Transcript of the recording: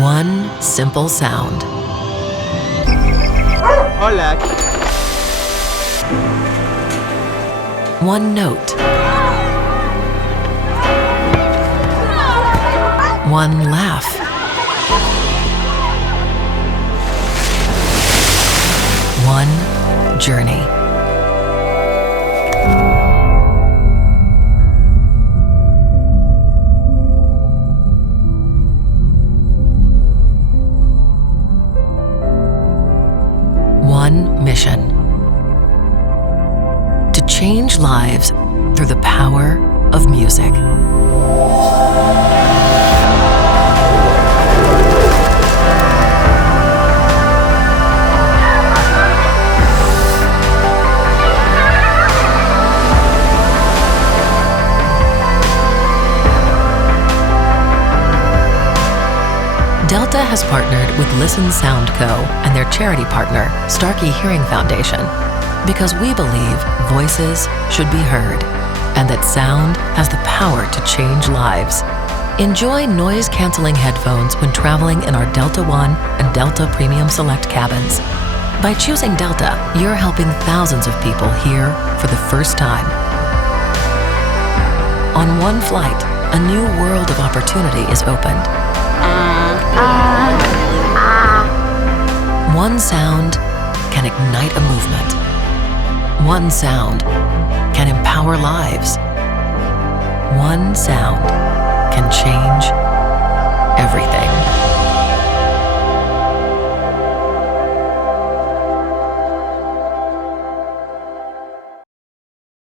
One simple sound. Hola. One note. One laugh. One journey. One mission. To change lives through the power of music. Delta has partnered with LSTN Sound Co. and their charity partner, Starkey Hearing Foundation, because we believe voices should be heard and that sound has the power to change lives. Enjoy noise-canceling headphones when traveling in our Delta One and Delta Premium Select cabins. By choosing Delta, you're helping thousands of people hear for the first time. On one flight, a new world of opportunity is opened. One sound can ignite a movement. One sound can empower lives. One sound can change everything.